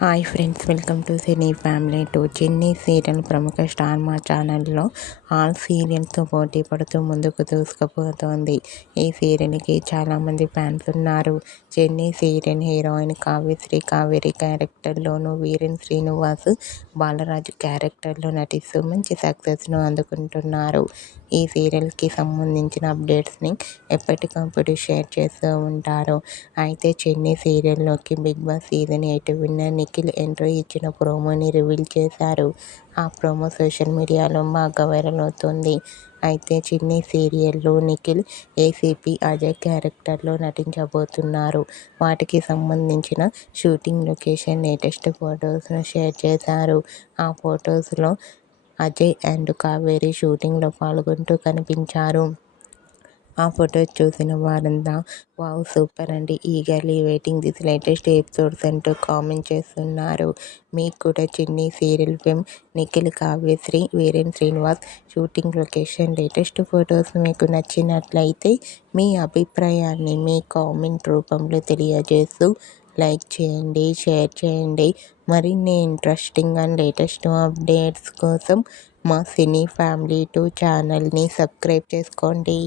Hi friends, welcome to cine family two. చిన్ని serial ప్రముఖ star మా ఛానల్లో ఆల్ సీరియల్తో పోటీ పడుతూ ముందుకు దూసుకుపోతోంది. ఈ సీరియల్కి చాలామంది ఫ్యాన్స్ ఉన్నారు. చెన్నీ సీరియల్ హీరోయిన్ కావ్యశ్రీ కావేరి క్యారెక్టర్లోనూ, వీరేన్ శ్రీనివాస్ బాలరాజు క్యారెక్టర్లో నటిస్తూ మంచి సక్సెస్ను అందుకుంటున్నారు. ఈ సీరియల్కి సంబంధించిన అప్డేట్స్ని ఎప్పటికప్పుడు షేర్ చేస్తూ ఉంటారు. అయితే చెన్నీ సీరియల్లోకి Bigg Boss season 8 winner Nikhil entry ఇచ్చిన ప్రోమోని రివీల్ చేశారు. ఆ ప్రోమో సోషల్ మీడియాలో బాగా వైరల్ అవుతోంది. అయితే చిన్ని సీరియల్లో నిఖిల్ ఏసీపీ అజయ్ క్యారెక్టర్లో నటించబోతున్నారు. వాటికి సంబంధించిన షూటింగ్ లొకేషన్ లేటెస్ట్ ఫొటోస్ను షేర్ చేశారు. ఆ ఫొటోస్లో అజయ్ అండ్ కావేరి షూటింగ్లో పాల్గొంటూ కనిపించారు. ఆ ఫొటోస్ చూసిన వారంతా వావ్ సూపర్ అండి, eagerly waiting this latest episodes అంటూ కామెంట్ చేస్తున్నారు. మీకు కూడా చిన్ని serial fame Nikhil, Kavyasri, Viren Srinivas shooting location latest photos మీకు నచ్చినట్లయితే మీ అభిప్రాయాన్ని మీ కామెంట్ రూపంలో తెలియజేస్తూ లైక్ చేయండి, షేర్ చేయండి. మరిన్ని ఇంట్రెస్టింగ్ అండ్ లేటెస్ట్ అప్డేట్స్ కోసం మా సినీ ఫ్యామిలీ 2 ఛానల్ని సబ్స్క్రైబ్ చేసుకోండి.